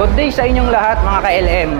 Good day sa inyong lahat mga ka-LM.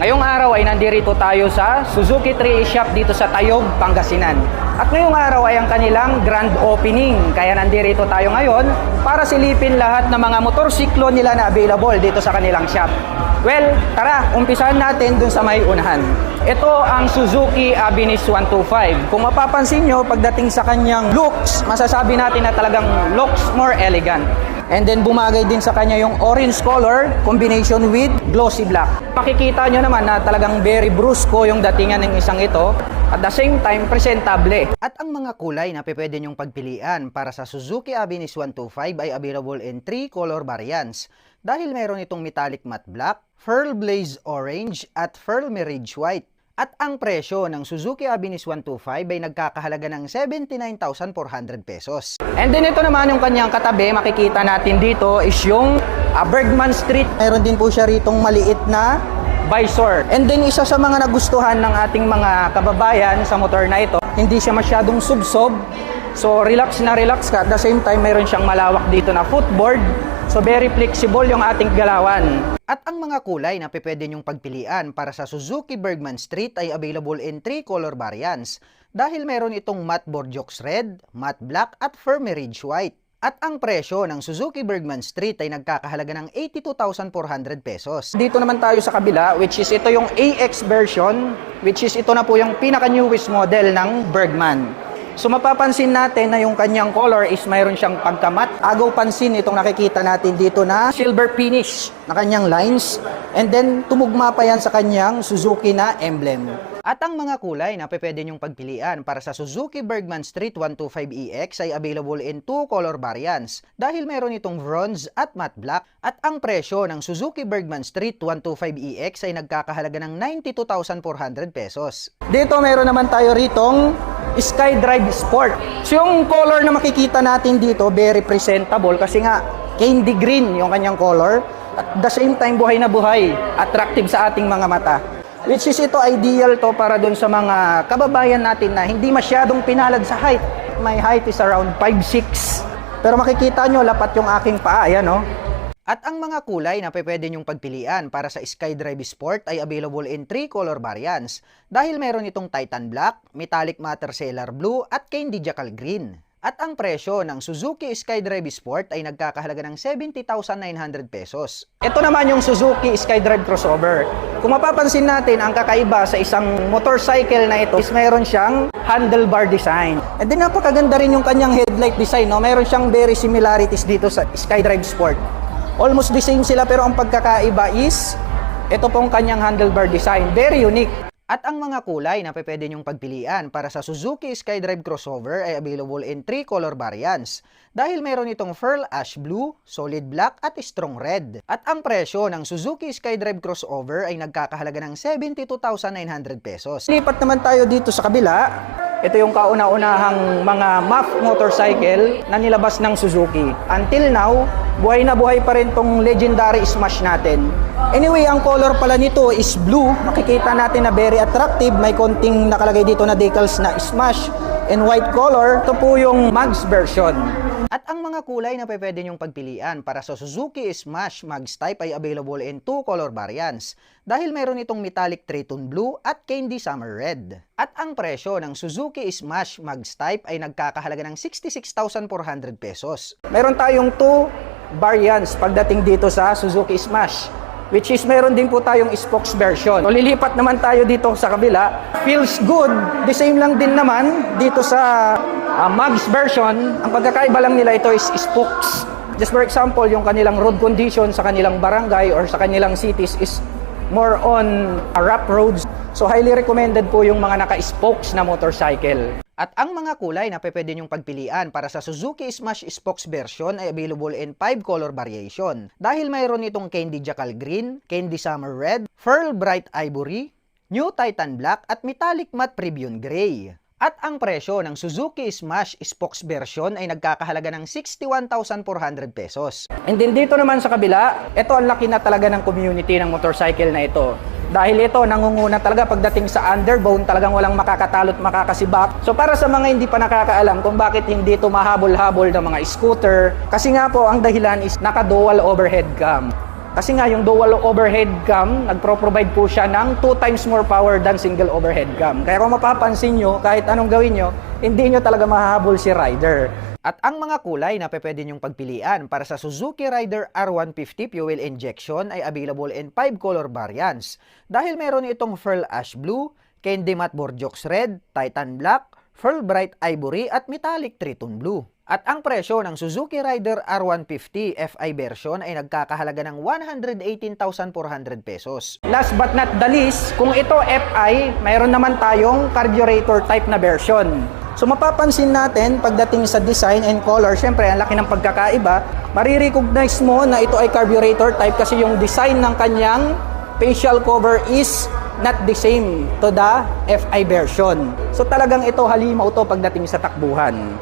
Ngayong araw ay nandirito tayo sa Suzuki 3A Shop dito sa Tayog, Pangasinan. At ngayong araw ay ang kanilang grand opening. Kaya nandirito tayo ngayon para silipin lahat ng mga motorsiklo nila na available dito sa kanilang shop. Well, tara, umpisahan natin dun sa may unahan. Ito ang Suzuki Avinis 125. Kung mapapansin nyo, pagdating sa kanyang looks, masasabi natin na talagang looks more elegant. And then bumagay din sa kanya yung orange color combination with glossy black. Makikita nyo naman na talagang very brusco yung datingan ng isang ito. At the same time, presentable. At ang mga kulay na pwede nyong pagpilian para sa Suzuki Avinis 125 ay available in 3 color variants. Dahil meron itong metallic matte black, pearl blaze orange at pearl mirage white. At ang presyo ng Suzuki Avinis 125 ay nagkakahalaga ng 79,400 pesos. And then ito naman yung kanyang katabi, makikita natin dito is yung Bergman Street. Meron din po siya ritong maliit na visor. And then isa sa mga nagustuhan ng ating mga kababayan sa motor na ito, hindi siya masyadong subsob. So relax na relax ka. At the same time, meron siyang malawak dito na footboard. So very flexible yung ating galawan. At ang mga kulay na pwede nyong pagpilian para sa Suzuki Bergman Street ay available in 3 color variants. Dahil meron itong matte Bordeaux red, matte black at pearl mirage white. At ang presyo ng Suzuki Bergman Street ay nagkakahalaga ng 82,400 pesos. Dito naman tayo sa kabila, which is ito yung AX version, which is ito na po yung pinaka-newest model ng Bergman. So mapapansin natin na yung kanyang color is mayroon siyang pagkamat. Agaw pansin itong nakikita natin dito na silver finish na kanyang lines. And then tumugma pa yan sa kanyang Suzuki na emblem. At ang mga kulay na pwede nyong pagpilian para sa Suzuki Bergman Street 125EX ay available in 2 color variants. Dahil meron itong bronze at matte black. At ang presyo ng Suzuki Bergman Street 125EX ay nagkakahalaga ng 92,400 pesos. Dito meron naman tayo ritong SkyDrive Sport. So yung color na makikita natin dito, very presentable kasi nga candy green yung kanyang color. At the same time, buhay na buhay. Attractive sa ating mga mata. Which is ito ideal to para dun sa mga kababayan natin na hindi masyadong pinalad sa height. My height is around 5'6". Pero makikita nyo, lapat yung aking paa. Ayan, no? At ang mga kulay na pwede nyong pagpilian para sa SkyDrive Sport ay available in 3 color variants. Dahil meron itong Titan Black, Metallic Matter Sailor Blue at Candy Jackal Green. At ang presyo ng Suzuki SkyDrive Sport ay nagkakahalaga ng 70,900 pesos. Ito naman yung Suzuki SkyDrive Crossover. Kung mapapansin natin, ang kakaiba sa isang motorcycle na ito is meron siyang handlebar design. And then napakaganda rin yung kanyang headlight design. No? Meron siyang very similarities dito sa SkyDrive Sport. Almost the same sila pero ang pagkakaiba is ito pong kanyang handlebar design. Very unique. At ang mga kulay na pwede nyong pagpilian para sa Suzuki SkyDrive Crossover ay available in 3 color variants. Dahil meron itong pearl ash blue, solid black at strong red. At ang presyo ng Suzuki SkyDrive Crossover ay nagkakahalaga ng 72,900 pesos. Lipat naman tayo dito sa kabila. Ito yung kauna-unahang mga MAF motorcycle na nilabas ng Suzuki. Until now, buhay na buhay pa rin tong legendary Smash natin. Anyway, ang color pala nito is blue. Makikita natin na very attractive. May konting nakalagay dito na decals na Smash in white color. Ito po yung Mags version. At ang mga kulay na pwede nyong pagpilian para sa Suzuki Smash Mags Type ay available in 2 color variants. Dahil meron itong metallic Triton Blue at Candy Summer Red. At ang presyo ng Suzuki Smash Mags Type ay nagkakahalaga ng 66,400 pesos. Meron tayong 2 variants pagdating dito sa Suzuki Smash. Which is meron din po tayong spokes version. So lilipat naman tayo dito sa kabila. Feels good. The same lang din naman dito sa Mags version. Ang pagkakaiba lang nila ito is spokes. Just for example, yung kanilang road condition sa kanilang barangay or sa kanilang cities is more on rough roads. So highly recommended po yung mga naka-spokes na motorcycle. At ang mga kulay na pwede nyong pagpilian para sa Suzuki Smash Spokes version ay available in 5 color variation. Dahil mayroon itong Candy Jackal Green, Candy Summer Red, Pearl Bright Ivory, New Titan Black at Metallic Matte Premium Gray. At ang presyo ng Suzuki Smash Spokes version ay nagkakahalaga ng 61,400 pesos. And then dito naman sa kabila, ito ang laki na talaga ng community ng motorcycle na ito. Dahil ito, nangunguna talaga pagdating sa underbone, talagang walang makakatalot, makakasibak. So para sa mga hindi pa nakakaalam kung bakit hindi ito mahabol-habol ng mga scooter, kasi nga po ang dahilan is naka-dual overhead cam. Kasi nga yung dual overhead cam, nagpro-provide po siya ng 2 times more power than single overhead cam. Kaya kung mapapansin nyo, kahit anong gawin nyo, hindi nyo talaga mahahabol si rider. At ang mga kulay na pwede nyong pagpilian para sa Suzuki Rider R150 fuel injection ay available in 5 color variants. Dahil meron itong Pearl Ash Blue, Candy Matte Bordeaux Red, Titan Black, Pearl Bright Ivory at Metallic Triton Blue. At ang presyo ng Suzuki Rider R150 FI version ay nagkakahalaga ng 118,400 pesos. Last but not the least, kung ito FI, mayroon naman tayong carburetor type na version. So mapapansin natin pagdating sa design and color, syempre ang laki ng pagkakaiba, marirecognize mo na ito ay carburetor type kasi yung design ng kanyang facial cover is not the same to the FI version. So talagang ito halimaw to pagdating sa takbuhan.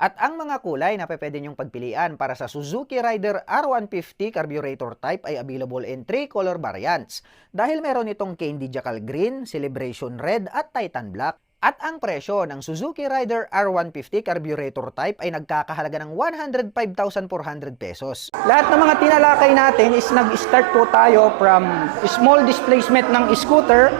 At ang mga kulay na pwede nyong pagpilian para sa Suzuki Rider R150 carburetor type ay available in 3 color variants. Dahil meron itong Candy Jackal Green, Celebration Red at Titan Black. At ang presyo ng Suzuki Rider R150 carburetor type ay nagkakahalaga ng 105,400 pesos. Lahat ng mga tinalakay natin is nag-start po tayo from small displacement ng scooter,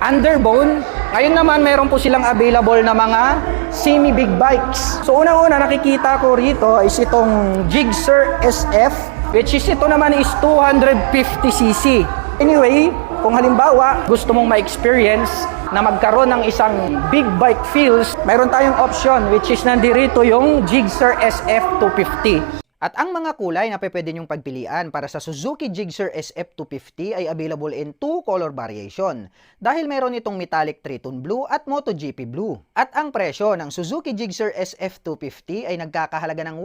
underbone. Ngayon naman meron po silang available na mga semi-big bikes. So unang-una nakikita ko rito is itong Gixxer SF, which is ito naman is 250cc. Anyway, kung halimbawa gusto mong ma-experience na magkaroon ng isang big bike feels, mayroon tayong option which is nandito yung Gixxer SF 250. At ang mga kulay na pwede nyong pagpilian para sa Suzuki Gixxer SF250 ay available in 2 color variation. Dahil meron itong Metallic Triton Blue at MotoGP Blue. At ang presyo ng Suzuki Gixxer SF250 ay nagkakahalaga ng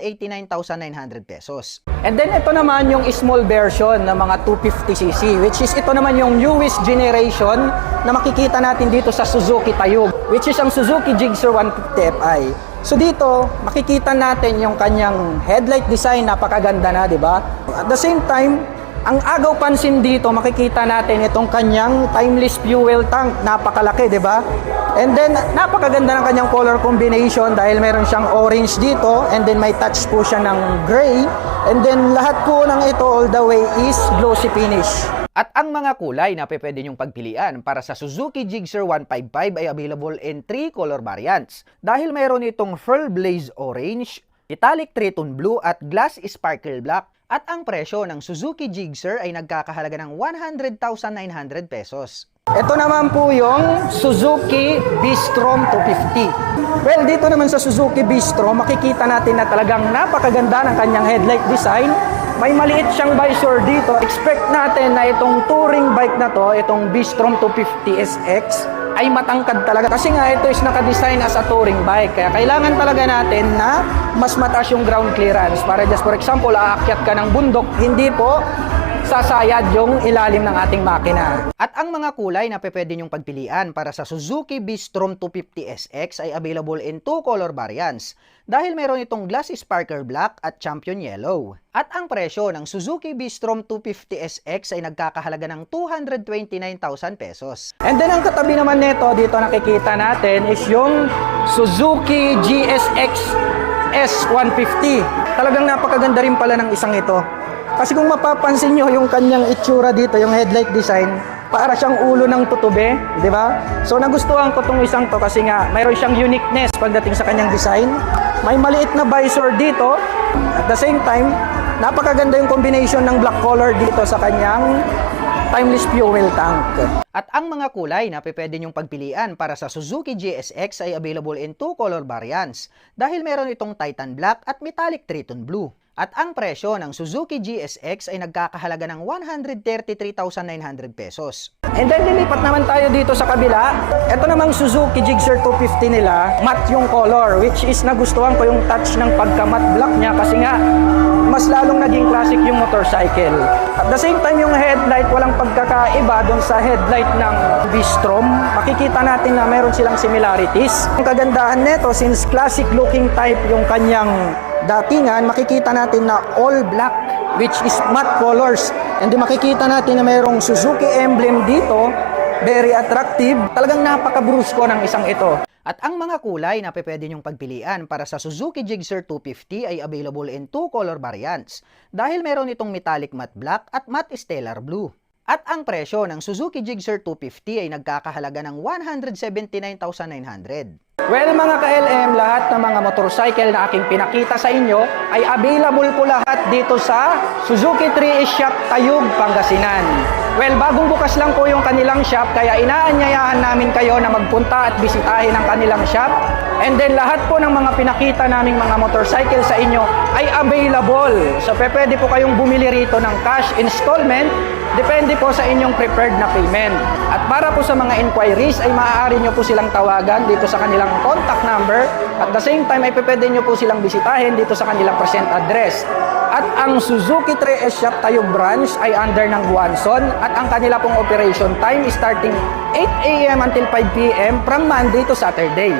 189,900 pesos. And then ito naman yung small version ng mga 250cc, which is ito naman yung newest generation na makikita natin dito sa Suzuki Tayug, which is ang Suzuki Gixxer 150 Fi. So dito, makikita natin yung kanyang headlight design, napakaganda na, di ba? At the same time, ang agaw pansin dito, makikita natin itong kanyang timeless fuel tank, napakalaki, di ba? And then, napakaganda ng kanyang color combination dahil meron siyang orange dito, and then may touch po siya ng gray, and then lahat po ng ito all the way is glossy finish. At ang mga kulay na pwede nyong pagpilian para sa Suzuki Gixxer 155 ay available in 3 color variants. Dahil mayroon itong Pearl Blaze Orange, Metallic Triton Blue at Glass Sparkle Black. At ang presyo ng Suzuki Gixxer ay nagkakahalaga ng 100,900 pesos. Ito naman po yung Suzuki V-Strom 250. Well, dito naman sa Suzuki V-Strom, makikita natin na talagang napakaganda ng kanyang headlight design. May maliit siyang visor dito. Expect natin na itong touring bike na to, itong V-Strom 250 SX, ay matangkad talaga. Kasi nga ito is naka-design as a touring bike. Kaya kailangan talaga natin na mas mataas yung ground clearance. Para just for example, aakyat ka ng bundok, hindi po sasayad yung ilalim ng ating makina. At ang mga kulay na pwede nyong pagpilian para sa Suzuki V-Strom 250 SX ay available in 2 color variants. Dahil meron itong Glass Sparkle Black at Champion Yellow. At ang presyo ng Suzuki V-Strom 250 SX ay nagkakahalaga ng 229,000 pesos. And then ang katabi naman nito, dito nakikita natin is yung Suzuki GSX S150. Talagang napakaganda rin pala ng isang ito. Kasi kung mapapansin nyo yung kanyang itsura dito, yung headlight design, para siyang ulo ng tutube, di ba? So nagustuhan ko tong isang to kasi nga mayroon siyang uniqueness pagdating sa kanyang design. May maliit na visor dito. At the same time, napakaganda yung combination ng black color dito sa kanyang timeless fuel tank. At ang mga kulay na pwede nyong pagpilian para sa Suzuki GSX ay available in 2 color variants. Dahil meron itong Titan Black at Metallic Triton Blue. At ang presyo ng Suzuki GSX ay nagkakahalaga ng 133,900 pesos. And then lilipat naman tayo dito sa kabila. Ito namang Suzuki Gixxer 250 nila, matte yung color, which is nagustuhan ko yung touch ng pagka-matte black niya kasi nga mas lalong naging classic yung motorcycle. At the same time, yung headlight, walang pagkakaiba doon sa headlight ng V-Strom. Makikita natin na meron silang similarities. Ang kagandahan nito, since classic looking type yung kanyang datingan, makikita natin na all black, which is matte colors. And then makikita natin na mayroong Suzuki emblem dito, very attractive. Talagang napaka-brusko ng isang ito. At ang mga kulay na pwede nyong pagpilian para sa Suzuki Gixxer 250 ay available in 2 color variants dahil meron itong metallic matte black at matte stellar blue. At ang presyo ng Suzuki Gixxer 250 ay nagkakahalaga ng 179,900. Well mga ka-LM, lahat ng mga motorcycle na aking pinakita sa inyo ay available po lahat dito sa Suzuki 3S Shop Tayug, Pangasinan. Well, bagong bukas lang po yung kanilang shop kaya inaanyayahan namin kayo na magpunta at bisitahin ang kanilang shop. And then lahat po ng mga pinakita naming mga motorcycle sa inyo ay available. So pwede po kayong bumili rito ng cash installment. Depende po sa inyong preferred na payment. At para po sa mga inquiries ay maaari nyo po silang tawagan dito sa kanilang contact number. At the same time ay pwede nyo po silang bisitahin dito sa kanilang present address. At ang Suzuki 3S Shop Tayug branch ay under ng Guanzon at ang kanila pong operation time is starting 8 AM until 5 PM from Monday to Saturday.